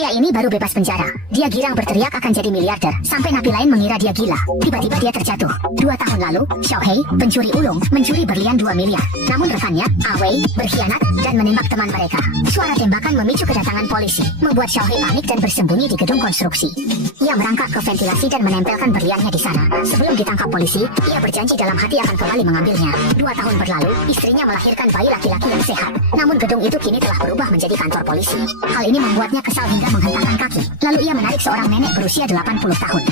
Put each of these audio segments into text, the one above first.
Pria ini baru bebas penjara. Dia girang berteriak akan jadi miliarder, sampai napi lain mengira dia gila. Tiba-tiba dia terjatuh. 2 tahun lalu, Xiaohei, pencuri ulung, mencuri berlian 2 miliar. Namun rekannya, Awei, berkhianat dan menembak teman mereka. Suara tembakan memicu kedatangan polisi, membuat Xiaohei panik dan bersembunyi di gedung konstruksi. Ia merangkak ke ventilasi dan menempelkan berliannya di sana. Sebelum ditangkap polisi, ia berjanji dalam hati akan kembali mengambilnya. 2 tahun berlalu, istrinya melahirkan bayi laki-laki yang sehat. Namun gedung itu kini telah berubah menjadi kantor polisi. Hal ini membuatnya kesal hingga menghentakkan kaki. Lalu ia menarik seorang nenek berusia 80 tahun.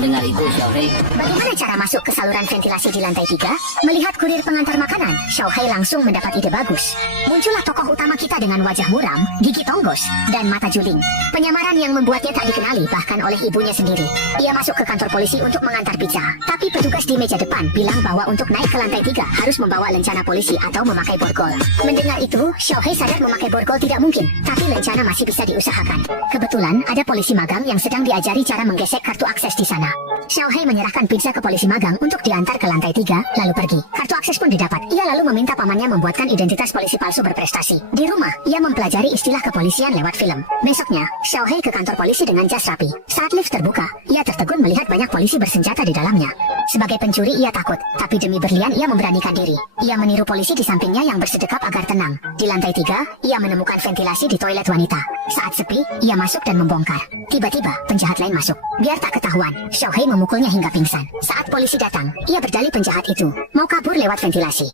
Mendengar itu, Xiaohei, Bagaimana cara masuk ke saluran ventilasi di lantai 3? Melihat kurir pengantar makanan, Xiaohei langsung mendapat ide bagus. Muncullah tokoh utama kita dengan wajah muram, gigi tonggos, dan mata juling. Penyamaran yang membuatnya tak dikenali bahkan oleh ibunya sendiri. Ia masuk ke kantor polisi untuk mengantar pizza. Tapi petugas di meja depan bilang bahwa untuk naik ke lantai 3 harus membawa lencana polisi atau memakai borgol. Mendengar itu, Xiaohei sadar memakai borgol tidak mungkin, tapi lencana masih bisa diusahakan. Kebetulan ada polisi magang yang sedang diajari cara menggesek kartu akses di sana. Xiaohei menyerahkan pizza ke polisi magang untuk diantar ke lantai 3, lalu pergi. Kartu akses pun didapat. Ia lalu meminta pamannya membuatkan identitas polisi palsu berprestasi. Di rumah, ia mempelajari istilah kepolisian lewat film. Besoknya, Xiaohei ke kantor polisi dengan jas rapi. Saat lift terbuka, ia tertegun melihat banyak polisi bersenjata di dalamnya. Sebagai pencuri, ia takut, tapi demi berlian ia memberanikan diri. Ia meniru polisi di sampingnya yang bersedekap agar tenang. Di lantai 3, ia menemukan ventilasi di toilet wanita. Saat sepi, ia masuk dan membongkar. Tiba-tiba, penjahat lain masuk. Biar tak ketahuan, Xiaohei memukulnya hingga pingsan. Saat polisi datang, ia berdalih penjahat itu mau kabur lewat ventilasi.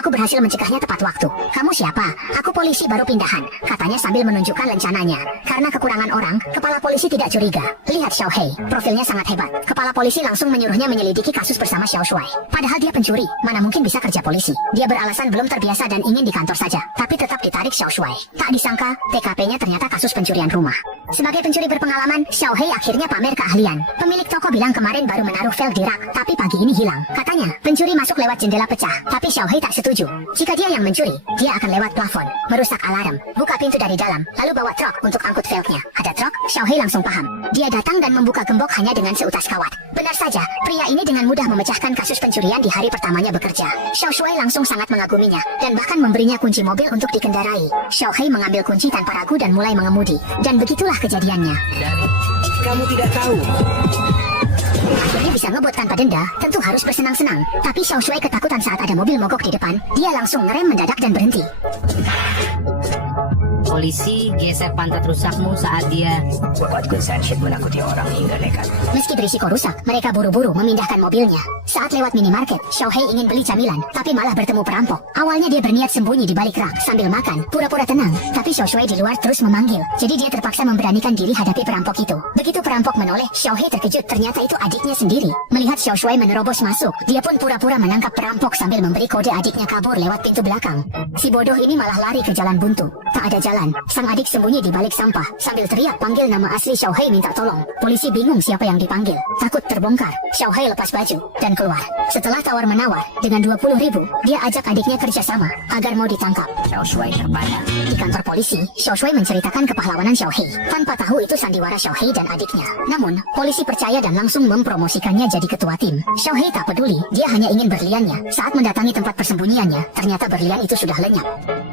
Aku berhasil mencegahnya tepat waktu. Kamu siapa? Aku polisi baru pindahan, katanya sambil menunjukkan lencananya. Karena kekurangan orang, kepala polisi tidak curiga. Lihat Xiaohei, profilnya sangat hebat. Kepala polisi langsung menyuruhnya menyelidiki kasus bersama Xiao Shuai. Padahal dia pencuri, mana mungkin bisa kerja polisi. Dia beralasan belum terbiasa dan ingin di kantor saja, tapi tetap ditarik Xiao Shuai. Tak disangka, TKP-nya ternyata kasus pencurian rumah. Sebagai pencuri berpengalaman, Xiaohei akhirnya pamer keahlian. Pemilik toko bilang kemarin baru menaruh vel di rak, tapi pagi ini hilang. Katanya, pencuri masuk lewat jendela pecah, tapi Xiaohei tak setuju. Jika dia yang mencuri, dia akan lewat plafon, merusak alarm, buka pintu dari dalam, lalu bawa truk untuk angkut velnya. Ada truk, Xiaohei langsung paham. Dia datang dan membuka gembok hanya dengan seutas kawat. Benar saja, pria ini dengan mudah memecahkan kasus pencurian di hari pertamanya bekerja. Xiao Shuai langsung sangat mengaguminya, dan bahkan memberinya kunci mobil untuk dikendarai. Xiaohei mengambil kunci tanpa ragu dan mulai mengemudi. Dan begitulah kejadiannya. kamu tidak tahu. Akhirnya bisa ngebut tanpa denda, tentu harus bersenang-senang. Tapi Xiao Shuai ketakutan saat ada mobil mogok di depan. Dia langsung ngerem mendadak dan berhenti. Polisi geser pantat rusakmu saat dia... Buat Kun Sanshit menakuti orang hingga nekat. Meski berisiko rusak, mereka buru-buru memindahkan mobilnya. Saat lewat minimarket, Xiaohei ingin beli camilan, tapi malah bertemu perampok. Awalnya dia berniat sembunyi di balik rak sambil makan, pura-pura tenang. Tapi Xiao Shuai di luar terus memanggil, jadi dia terpaksa memberanikan diri hadapi perampok itu. Begitu perampok menoleh, Xiaohei terkejut, ternyata itu adiknya sendiri. Melihat Xiao Shuai menerobos masuk, dia pun pura-pura menangkap perampok sambil memberi kode adiknya kabur lewat pintu belakang. Si bodoh ini malah lari ke jalan buntu. Tak ada jalan. Sang adik sembunyi di balik sampah sambil teriak panggil nama asli Xiaohei minta tolong. Polisi bingung siapa yang dipanggil. Takut terbongkar, Xiaohei lepas baju dan keluar. Setelah tawar-menawar, dengan 20.000, dia ajak adiknya kerjasama agar mau ditangkap. Xiao Shuai terpana. Di kantor polisi, Xiao Shuai menceritakan kepahlawanan Xiaohei tanpa tahu itu sandiwara Xiaohei dan adiknya. Namun, polisi percaya dan langsung mempromosikannya jadi ketua tim. Xiaohei tak peduli, dia hanya ingin berliannya. Saat mendatangi tempat persembunyiannya, ternyata berlian itu sudah lenyap.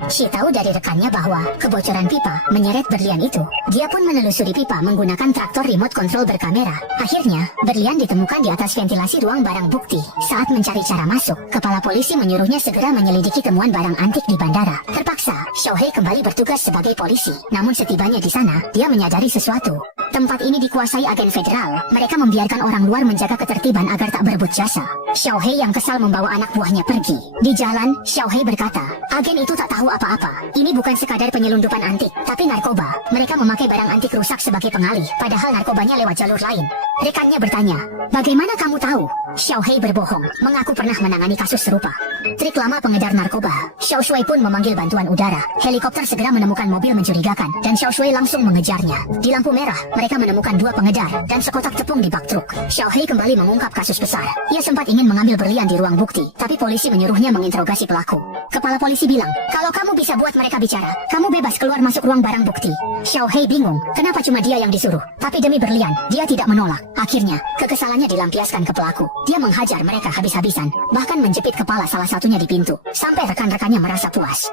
Xi tahu dari rekannya bahwa kebocoran pipa menyeret berlian itu. Dia pun menelusuri pipa menggunakan traktor remote control berkamera. Akhirnya, berlian ditemukan di atas ventilasi ruang barang bukti. Saat mencari cara masuk, kepala polisi menyuruhnya segera menyelidiki temuan barang antik di bandara. Terpaksa, Xiaohei kembali bertugas sebagai polisi. Namun setibanya di sana, dia menyadari sesuatu. Tempat ini dikuasai agen federal. Mereka membiarkan orang luar menjaga ketertiban agar tak berebut jasa. Xiaohei yang kesal membawa anak buahnya pergi. Di jalan, Xiaohei berkata, agen itu tak tahu apa-apa. Ini bukan sekadar penyelundupan antik, tapi narkoba. Mereka memakai barang antik rusak sebagai pengalih, padahal narkobanya lewat jalur lain. Rekannya bertanya, bagaimana kamu tahu? Xiaohei berbohong, mengaku pernah menangani kasus serupa. Trik lama pengedar narkoba. Xiao Shuai pun memanggil bantuan udara. Helikopter segera menemukan mobil mencurigakan, dan Xiao Shuai langsung mengejarnya. Di lampu merah, mereka menemukan 2 pengedar dan sekotak tepung di bak truk. Xiaohei kembali mengungkap kasus besar. Ia sempat ingin mengambil berlian di ruang bukti, tapi polisi menyuruhnya menginterogasi pelaku. Kepala polisi bilang, kalau kamu bisa buat mereka bicara, kamu bebas keluar masuk ruang barang bukti. Xiaohei bingung, kenapa cuma dia yang disuruh? Tapi demi berlian, dia tidak menolak. Akhirnya, kekesalannya dilampiaskan ke pelaku. Dia menghajar mereka habis-habisan, bahkan menjepit kepala salah satunya di pintu, sampai rekan-rekannya merasa puas.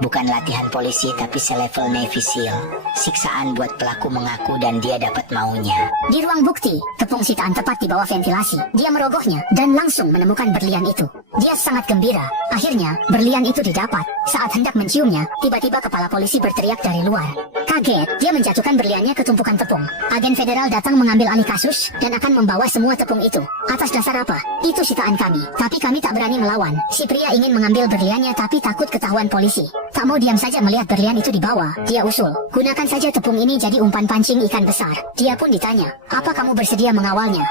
Bukan latihan polisi tapi selevel Navy SEAL. Siksaan buat pelaku mengaku dan dia dapat maunya. Di ruang bukti, tepung sitaan tepat di bawah ventilasi. Dia merogohnya dan langsung menemukan berlian itu. Dia sangat gembira. Akhirnya, berlian itu didapat. Saat hendak menciumnya, tiba-tiba kepala polisi berteriak dari luar. Kaget, dia menjatuhkan berliannya ke tumpukan tepung. Agen federal datang mengambil alih kasus dan akan membawa semua tepung itu. Atas dasar apa? Itu sitaan kami. Tapi kami tak berani melawan. Si pria ingin mengambil berliannya tapi takut ketahuan polisi. Tak mau diam saja melihat berlian itu dibawa. Dia usul, gunakan saja tepung ini jadi umpan pancing ikan besar. Dia pun ditanya, apa kamu bersedia mengawalnya?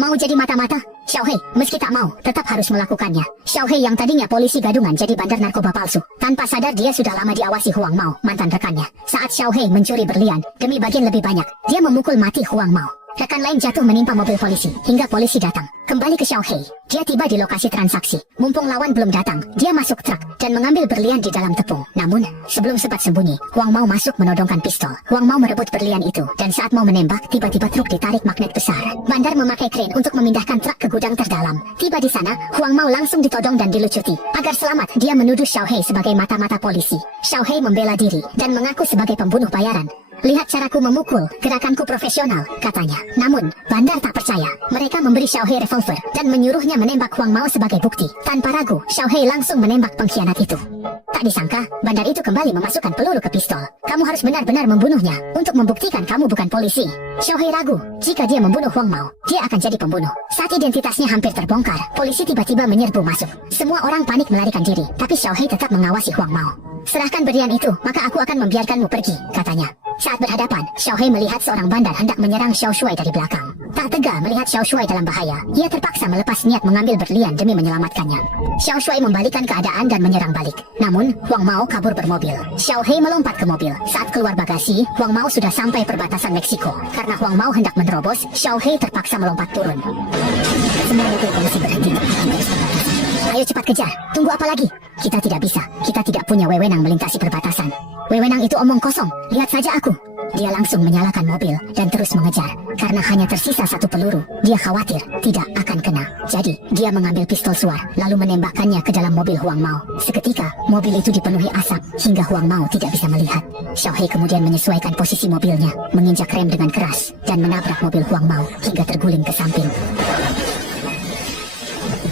Mau jadi mata-mata? Xiaohei, meski tak mau, tetap harus melakukannya. Xiaohei yang tadinya polisi gadungan jadi bandar narkoba palsu. Tanpa sadar dia sudah lama diawasi Huang Mao, mantan rekannya. Saat Xiaohei mencuri berlian, demi bagian lebih banyak, dia memukul mati Huang Mao. Rekan lain jatuh menimpa mobil polisi, hingga polisi datang. Kembali ke Xiaohei, dia tiba di lokasi transaksi. Mumpung lawan belum datang, dia masuk truk dan mengambil berlian di dalam tepung. Namun, sebelum sempat sembunyi, Huang Mao masuk menodongkan pistol. Huang Mao merebut berlian itu, dan saat mau menembak, tiba-tiba truk ditarik magnet besar. Bandar memakai kren untuk memindahkan truk ke gudang terdalam. Tiba di sana, Huang Mao langsung ditodong dan dilucuti. Agar selamat, dia menuduh Xiaohei sebagai mata-mata polisi. Xiaohei membela diri dan mengaku sebagai pembunuh bayaran. Lihat caraku memukul, gerakanku profesional, katanya. Namun, bandar tak percaya. Mereka memberi Xiaohei revolver dan menyuruhnya menembak Huang Mao sebagai bukti. Tanpa ragu, Xiaohei langsung menembak pengkhianat itu. Tak disangka, bandar itu kembali memasukkan peluru ke pistol. Kamu harus benar-benar membunuhnya untuk membuktikan kamu bukan polisi. Xiaohei ragu, jika dia membunuh Huang Mao, dia akan jadi pembunuh. Saat identitasnya hampir terbongkar, polisi tiba-tiba menyerbu masuk. Semua orang panik melarikan diri, tapi Xiaohei tetap mengawasi Huang Mao. Serahkan berlian itu, maka aku akan membiarkanmu pergi, katanya. Saat berhadapan, Xiaohei melihat seorang bandar hendak menyerang Xiao Shuai dari belakang. Tak tega melihat Xiao Shuai dalam bahaya, ia terpaksa melepas niat mengambil berlian demi menyelamatkannya. Xiao Shuai membalikkan keadaan dan menyerang balik. Namun, Huang Mao kabur bermobil. Xiaohei melompat ke mobil. Saat keluar bagasi, Huang Mao sudah sampai perbatasan Meksiko. Karena Huang Mao hendak menerobos, Xiaohei terpaksa melompat turun. Semua mobil polisi berhenti tepat di garis perbatasan. Ayo cepat kejar, tunggu apa lagi? Kita tidak bisa, kita tidak punya wewenang melintasi perbatasan. Wewenang itu omong kosong, lihat saja aku. Dia langsung menyalakan mobil dan terus mengejar. Karena hanya tersisa satu peluru, dia khawatir tidak akan kena. Jadi, dia mengambil pistol suar, lalu menembakkannya ke dalam mobil Huang Mao. Seketika, mobil itu dipenuhi asap, hingga Huang Mao tidak bisa melihat. Xiaohei kemudian menyesuaikan posisi mobilnya, menginjak rem dengan keras, dan menabrak mobil Huang Mao hingga terguling ke samping.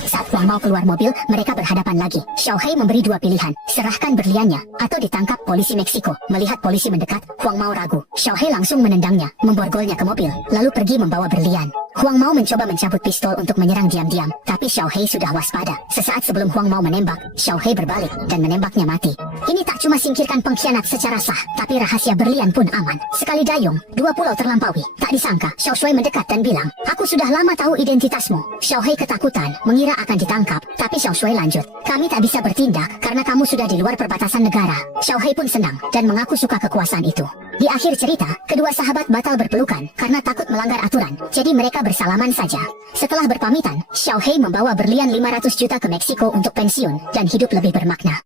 Saat Huang Mao keluar mobil, mereka berhadapan lagi. Xiaohei memberi dua pilihan, serahkan berliannya, atau ditangkap polisi Meksiko. Melihat polisi mendekat, Huang Mao ragu. Xiaohei langsung menendangnya, memborgolnya ke mobil, lalu pergi membawa berlian. Huang Mao mencoba mencabut pistol untuk menyerang diam-diam, tapi Xiaohei sudah waspada. Sesaat sebelum Huang Mao menembak, Xiaohei berbalik dan menembaknya mati. Ini tak cuma singkirkan pengkhianat secara sah, tapi rahasia berlian pun aman. Sekali dayung, dua pulau terlampaui. Tak disangka, Xiao Shuai mendekat dan bilang, aku sudah lama tahu identitasmu. Xiaohei ketakutan, mengira akan ditangkap, tapi Xiao Shuai lanjut, kami tak bisa bertindak karena kamu sudah di luar perbatasan negara. Xiaohei pun senang dan mengaku suka kekuasaan itu. Di akhir cerita, kedua sahabat batal berpelukan karena takut melanggar aturan, jadi mereka bersalaman saja. Setelah berpamitan, Xiaohei membawa berlian 500 juta ke Meksiko untuk pensiun dan hidup lebih bermakna.